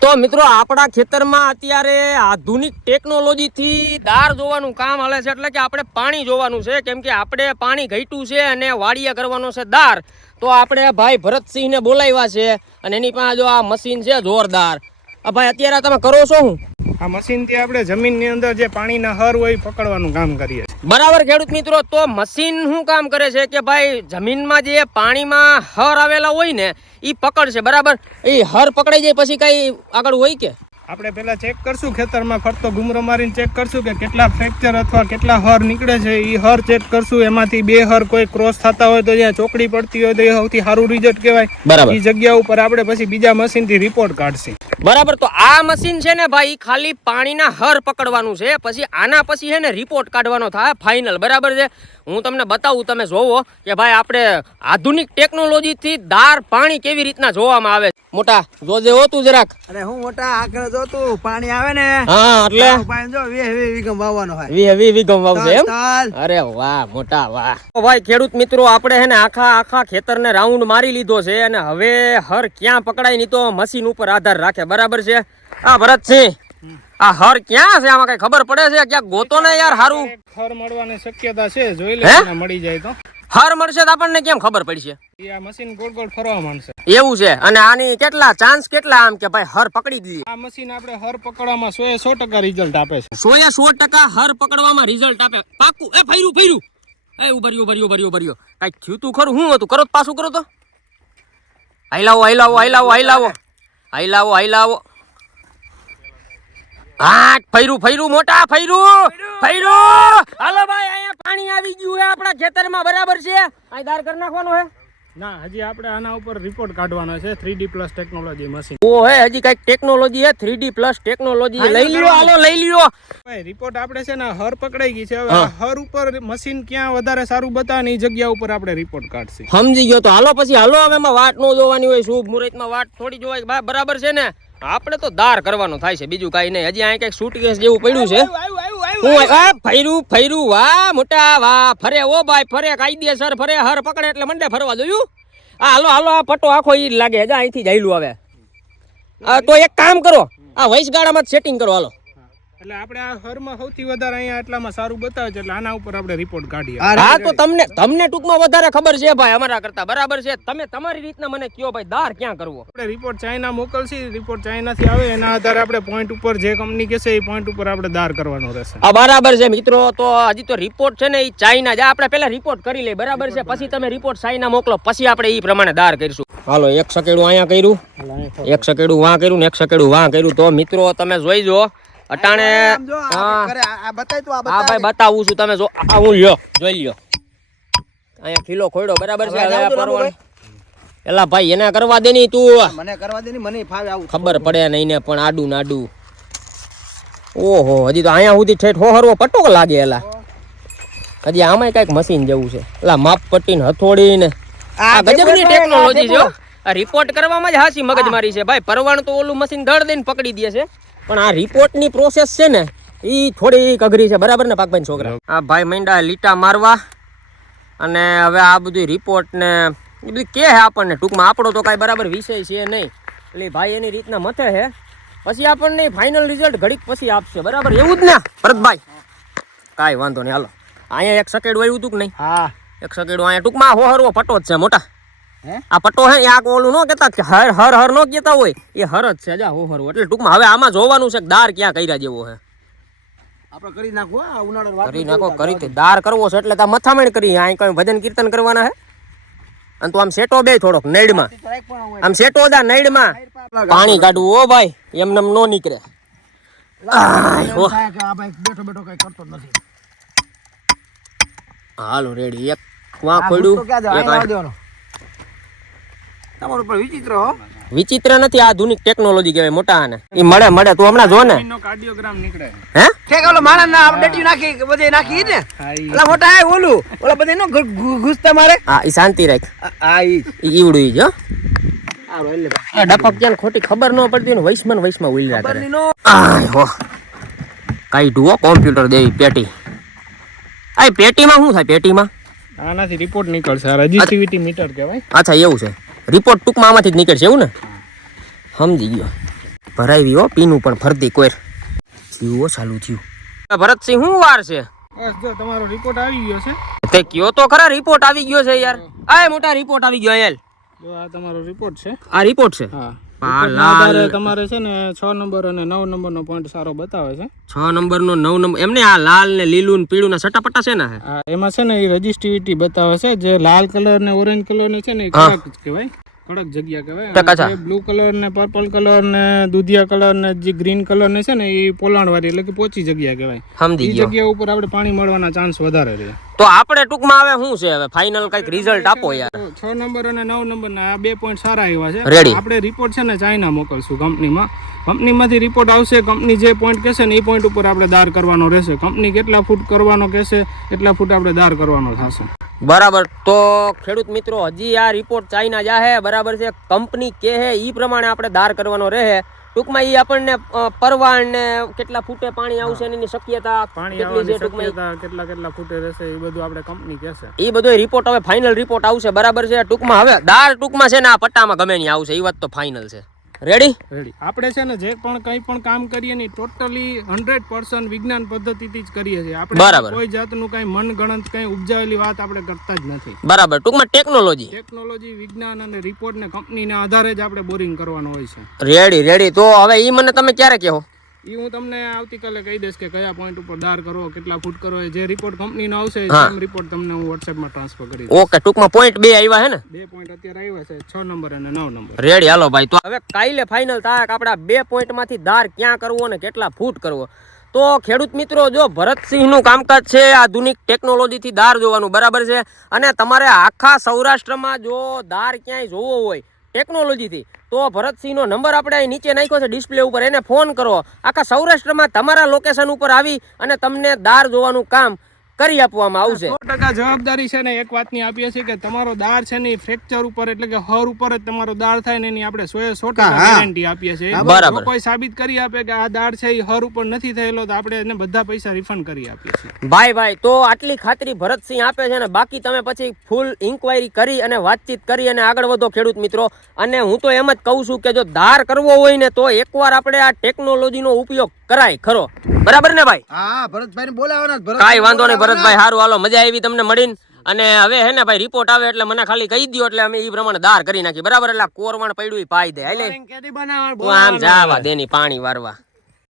તો મિત્રો, આપણા ખેતરમાં અત્યારે આધુનિક ટેકનોલોજીથી દાર જોવાનું કામ હાલે છે. એટલે કે આપણે પાણી જોવાનું છે. કેમ કે આપણે પાણી ઘટ્યું છે અને વાડિયા કરવાનો છે દાર. તો આપણે ભાઈ ભરતસિંહને બોલાવ્યા છે. અને એની પાસે જો આ મશીન છે, જોરદાર. આ ભાઈ અત્યારે તમે કરો છો શું આ મશીનથી આપણે જમીનની અંદર જે પાણીના હર હોય એ પકડવાનું કામ કરીએ બરાબર ખેડૂત મિત્રો તો મશીન શું કામ કરે છે કે ભાઈ જમીનમાં જે પાણીમાં હર આવેલા હોય ને એ પકડશે બરાબર? એ હર પકડાઈ જાય પછી કઈ આગળ હોય કે? આપણે પહેલાં ચેક કરશું ખેતરમાં ફરતો ગુમરો મારીને ચેક કરશું કે કેટલા ફ્રેક્ચર અથવા કેટલા હર નીકળે છે. એ હર ચેક કરશું એમાંથી બે હર કોઈ ક્રોસ થતા હોય તો જ્યાં ચોકડી પડતી હોય તો એ સૌથી સારું રિઝલ્ટ કહેવાય. બરાબર. એ જગ્યા ઉપર આપણે પછી બીજા મશીનથી રિપોર્ટ કાઢશે. બરાબર તો આ મશીન છે ને ભાઈ ખાલી પાણીના હર પકડવાનું છે. પછી આના પછી છે ને રિપોર્ટ કાઢવાનો થાય ફાઇનલ બરાબર છે? હું તમને બતાવું તમે જોવો કે ભાઈ આપણે આધુનિક ટેકનોલોજીથી દાર પાણી કેવી રીતના જોવામાં આવે મોટા જોજે હો તું જરાક. અરે હું મોટા આકડે જો પાણી આવે ને હા એટલે? પાણી જો વીસ વીસ વીઘમ વાવવાનો હોય. વી વી વીઘમ વાવશે એમ? અરે વાહ મોટા વાહ. ભાઈ ખેડૂત મિત્રો આપણે હે ને આખા આખા ખેતરને રાઉન્ડ મારી લીધો છે અને હવે હર ક્યાં પકડાય નહીં તો મશીન ઉપર આધાર રાખે. બરાબર છે? આ ભરતસિંહ આ હર ક્યાં છે? આમાં કઈ ખબર પડે છે? ક્યાંક ગોતો ને યાર હારું. હર મળવાની શક્યતા છે જોઈ લે મળી જાય તો. હર મળશે તો આપણને કેમ ખબર પડશે આ મશીન ગોળ ગોળ ફરવા માંડશે. એવું છે? અને આની કેટલા ચાન્સ કેટલા આમ કે ભાઈ હર પકડી દીધી? આ મશીન આપણે હર પકડવામાં સો એ સો ટકા રિઝલ્ટ આપે છે. સો એ સો ટકા હર પકડવામાં રિઝલ્ટ આપે. પાકું એ ફર્યું ફર્યું. એ ઉભર્યું ઉભર્યું ઉભર્યું ઉભર્યું કઈ થયું તું ખરું? શું હતું? કરો પાછું કરો તો. હાઈલાવો હાઈલાવો હાઈલાવો હાઈલાવો હાઈલાવો હાઈલાવો હા ફર્યું ફર્યું મોટા ફર્યું ફર્યું હાલો ભાઈ અહીંયા પાણી આવી ગયું હે આપણા ખેતરમાં બરાબર છે? અહીં દાર કરી નાખવાનો હે? ના હજી આપણે આના ઉપર રિપોર્ટ કાઢવાનો છે થ્રી પ્લસ ટેકનોલોજી મશીન ઓ હે હજી કંઈક ટેકનોલોજી હે? થ્રી પ્લસ ટેકનોલોજી લઈ લ્યો હાલો લઈ લ્યો. ભાઈ રિપોર્ટ આપણે છે ને હર પકડાઈ ગઈ છે. હવે હર ઉપર મશીન ક્યાં વધારે સારું બતાવે એ જગ્યા ઉપર આપણે રિપોર્ટ કાઢશે. સમજી ગયો તો. હાલો પછી હાલો હવે એમાં વાટ નો જોવાની હોય શુભ મુહૂર્તમાં વાટ થોડી જોવાય. બરાબર છે ને? આપણે તો દાર કરવાનો થાય છે બીજું કાંઈ નહીં. હજી અહીં કંઈક સુટકેસ જેવું પડ્યું છે. હું ફર્યું ફર્યું વાહ મોટા વાહ ફરે ઓ ભાઈ ફરે કાયદેસર ફરે હર પકડે એટલે મંડે ફરવા જોયું? આ હાલો હાલો આ પટ્ટો આખો ઈ લાગે. હજા અહીંથી જાયલું આવે આ તો એક કામ કરો. આ વૈસગાડામાં જ સેટિંગ કરો હાલો. એટલે આપણે આ હરમાં સૌથી વધારે અહીંયા એટલામાં સારું બતાવે છે એટલે આના ઉપર આપણે રિપોર્ટ કાઢીએ. હા તો તમને તમને ટૂંકમાં વધારે ખબર છે ભાઈ અમારા કરતા બરાબર છે. તમે તમારી રીતના મને કયો ભાઈ દાર ક્યાં કરવો? આપણે રિપોર્ટ ચાઇના મોકલશી રિપોર્ટ ચાઇનાથી આવે એના આધારે આપણે પોઈન્ટ ઉપર જે કંપની કહેશે એ પોઈન્ટ ઉપર આપણે દાર કરવાનો રહેશે. આ બરાબર છે મિત્રો તો હજી તો રિપોર્ટ છે ને એ ચાઇના જ. આપણે પહેલા રિપોર્ટ કરી લઈએ બરાબર છે? પછી તમે રિપોર્ટ ચાઇના મોકલો પછી આપણે એ પ્રમાણે દાર કરીશું. હાલો એક સકેડું અહીંયા કર્યું. એક સકેડું વાં કર્યું ને એક સકેડું વાં કર્યું. તો મિત્રો તમે જોઈ જો અટાણે આ હા. ભાઈ બતાવું. છું તમે જો. આ હું લ્યો. જોઈ લ્યો. અહીંયા ખીલો ખોડ્યો બરાબર છે? હવે એલા ભાઈ એને કરવા દે નહીં તું મને કરવા દે ને મને ફાવે આવું ખબર પડે નહીં ને પણ આડું નાડું ઓહો હજી તો અહીંયા સુધી ઠેઠ હોહરવો પટોક લાગે એલા. હજી આમાંય કંઈક મશીન જેવું છે. એલા માપ પટ્ટી ને હથોડી ને આ ગજબની ટેકનોલોજી જો આ રિપોર્ટ કરવામાં જ હાસી મગજમારી છે. ભાઈ પરવાણ તો ઓલું મશીન ધડ દઈને પકડી દે છે. પણ આ રિપોર્ટની પ્રોસેસ છે ને એ થોડી અઘરી છે. બરાબર ને પાકભાઈ છોકરા? આ ભાઈ મંડા લીટા મારવા અને હવે આ બધું રિપોર્ટ ને એ બધું કે છે આપણને? ટૂંકમાં આપણો તો કાંઈ બરાબર વિષય છે નહીં. એટલે ભાઈ એની રીતના મથે છે પછી આપણને ફાઇનલ રિઝલ્ટ ઘડીક પછી આપશે. બરાબર? એવું જ ને? ભરતભાઈ? કાંઈ વાંધો નહીં. હાલો. અહીંયા એક સકેડું આવ્યું હતું કે નહીં? હા. એક સકેડું અહીંયા ટૂંકમાં હોહરવો પટો જ છે મોટા. આ પટ્ટો હે આ ઓલું નો કેતા હર હર હર નો કેતા હોય. એ હર જ છે જા હોહરવો એટલે ટૂંકમાં હવે આમાં જોવાનું છે કે દાર ક્યાં કર્યા જેવો હે. આપણે કરી નાખો આ ઉનાળો વાત કરી નાખો કરી તે દાર કરવો છે એટલે તા મથામણ કરી આ કઈ ભજન કીર્તન કરવાના હે? અને તું આમ સેટો બે થોડોક નૈડમાં આમ સેટો દા નૈડમાં પાણી કાઢવું ઓ ભાઈ. એમને એમ નો નીકળે. બેઠો બેઠો કઈ કરતો નથી. હાલો રેડી. એક વાં ખોડ્યું ભૂત તો ક્યાં એક જાય? આ- અહીંયા દેવાનો. તમારું પણ વિચિત્ર હો. વિચિત્ર નથી આધુનિક ટેકનોલોજી કહેવાય મોટા આને. ઈ મળે મળે તું હમણાં જો ને. કાર્ડિયોગ્રામ નીકળે. હે? ઠેક ઓલો માણસ ના અપડેટ નાખી બધે નાખી ને. ઓલા મોટા આય ઓલું. ઓલા બધે નો ઘૂસતા મારે. હા ઈ શાંતિ રાખ. આ- ઈ. ઈ ઈવડું ઈ જો ડફક ક્યાં ખોટી ખબર ન પડતી ને વૈશ્મન વૈશ્માં નો. આય હો. કાઢ્યું ઢુઓ કોમ્પ્યુટર દેવી પેટી. આ પેટીમાં શું થાય પેટીમાં? આનાથી રિપોર્ટ નીકળશે. રજિસ્ટિવિટી મીટર કહેવાય. અચ્છા એવું છે. રિપોર્ટ ટૂંકમાં આમાંથી જ નીકળશે એવું ને? સમજી ગયો. ભરાવી હો પીનું પણ ફરતી કોઈ થયું ચાલુ થયું. ભરતસિંહ શું વાર છે? બસ જો તમારો રિપોર્ટ આવી ગયો છે. તે કયો તો ખરા રિપોર્ટ આવી ગયો છે યાર. આ મોટા રિપોર્ટ આવી ગયો યાર જો આ તમારો રિપોર્ટ છે. આ રિપોર્ટ છે? હા. તમારે છે ને છ નંબર અને નવ નંબર નો પોઈન્ટ સારો બતાવે છે. છ નંબર નો નવ નંબર. એમને આ લાલ ને લીલું ને પીળું ના સટાપટા છે ને એમાં છે ને એ રજીસ્ટિવિટી બતાવે છે જે લાલ કલર ને ઓરેન્જ કલર ને છે ને કડક કહેવાય. કડક જગ્યા કહેવાય. બ્લુ કલર ને પર્પલ કલર ને દૂધિયા કલર ને જે ગ્રીન કલર ને છે ને એ પોલાણ વાળી એટલે કે પોચી જગ્યા કહેવાય. એ જગ્યા ઉપર આપણે પાણી મળવાના ચાન્સ વધારે રહે તો આપણે ટૂંકમાં હવે શું છે? હવે ફાઇનલ કંઈક રિઝલ્ટ આપો યાર. છ નંબર અને નવ નંબર ના આ બે પોઈન્ટ સારા આવ્યા છે. આપણે રિપોર્ટ છે ને ચાઇના મોકલશું કંપનીમાં કંપનીમાંથી રિપોર્ટ આવશે કંપની જે પોઈન્ટ કહેશે ને એ પોઈન્ટ ઉપર આપણે દાર કરવાનો રહેશે. કંપની કેટલા ફૂટ કરવાનો કહેશે એટલા ફૂટ આપણે દાર કરવાનો થશે. બરાબર. તો ખેડૂત મિત્રો હજી આ રિપોર્ટ ચાઇના જાહે. બરાબર છે. કંપની કે હે ઈ પ્રમાણે આપણે દાર કરવાનો રહે. ટૂંકમાં એ આપણને પરવાણ ને કેટલા ફૂટે પાણી આવશે એની શક્યતા પાણી કેટલી છે ટૂંકમાં કેટલા કેટલા ફૂટે રહેશે એ બધું આપણે કંપની કહેશે. એ બધો રિપોર્ટ હવે ફાઇનલ રિપોર્ટ આવશે બરાબર છે? ટૂંકમાં હવે દાર ટૂંકમાં છે ને આ પટ્ટામાં ગમે નહીં આવશે એ વાત તો ફાઇનલ છે. રેડી રેડી આપણે છે ને જે પણ કંઈ પણ કામ કરીએ ને ટોટલી હંડ્રેડ પર્સન્ટ વિજ્ઞાન પદ્ધતિથી જ કરીએ છીએ. આપણે બરાબર. કોઈ જાતનું કઈ મનગણત કઈ ઉપજાવેલી વાત આપણે કરતા જ નથી. બરાબર. ટૂંકમાં ટેકનોલોજી ટેકનોલોજી વિજ્ઞાન અને રિપોર્ટ ને કંપનીના આધારે જ આપણે બોરિંગ કરવાનો હોય છે. રેડી રેડી તો હવે ઈ મને તમે ક્યારે કહો? એ હું તમને આવતીકાલે કહી દઈશ કે કયા પોઈન્ટ ઉપર દાર કરો કેટલા ફૂટ કરો જે રિપોર્ટ કંપનીનો આવશે રિપોર્ટ તમને હું વોટ્સએપમાં ટ્રાન્સફર કરી ઓકે ટૂંકમાં પોઈન્ટ બે આવ્યા હે ને? બે પોઈન્ટ અત્યારે આવ્યા છે છ નંબર અને નવ નંબર રેડી હાલો ભાઈ તો હવે કાલે ફાઇનલ થાય આપણા બે પોઈન્ટમાંથી દાર ક્યાં કરવો અને કેટલા ફૂટ કરવો. તો ખેડૂત મિત્રો જો ભરતસિંહનું કામકાજ છે આધુનિક ટેકનોલોજીથી દાર જોવાનું બરાબર છે. અને તમારે આખા સૌરાષ્ટ્રમાં જો દાર ક્યાંય જોવો હોય ટેકનોલોજીથી. તો ભરતસિંહનો નંબર આપણે અહીં નીચે નાખ્યો છે ડિસ્પ્લે ઉપર. એને ફોન કરો. આખા સૌરાષ્ટ્રમાં તમારા લોકેશન ઉપર આવી અને તમને દાર જોવાનું કામ કરી આપવામાં આવશે. સો ટકા જવાબદારી છે ને એક વાતની આપીએ છીએ કે તમારો દાર છે ને ફ્રેક્ચર ઉપર એટલે કે હર ઉપર જ તમારો દાર થાય ને એની આપણે સો એ સો ટકા ગેરંટી આપીએ છીએ. બરાબર. કોઈ સાબિત કરી આપે કે આ દાર છે એ હર ઉપર નથી થયેલો તો આપણે એને બધા પૈસા રિફંડ કરી આપીએ છીએ. ભાઈ ભાઈ તો આટલી ખાતરી ભરતસિંહ આપે છે ને બાકી તમે પછી ફૂલ ઇન્કવાયરી કરી અને વાતચીત કરી અને આગળ વધો ખેડૂત મિત્રો. અને હું તો એમ જ કહું છું કે જો દાર કરવો હોય ને તો એકવાર આપણે આ ટેકનોલોજીનો ઉપયોગ કરાય ખરો. બરાબર ને ભાઈ? હા ભરતભાઈ ને બોલાવવાના કાંઈ વાંધો નહીં ભરતભાઈ સારું હાલો મજા આવી તમને મળીને. અને હવે હે ને ભાઈ રિપોર્ટ આવે એટલે મને ખાલી કહી દો એટલે અમે એ પ્રમાણે દાર કરી નાખી બરાબર? એટલે કોરવાણ પડ્યું પાઈ દે તું આમ જાવા દેની પાણી વારવા.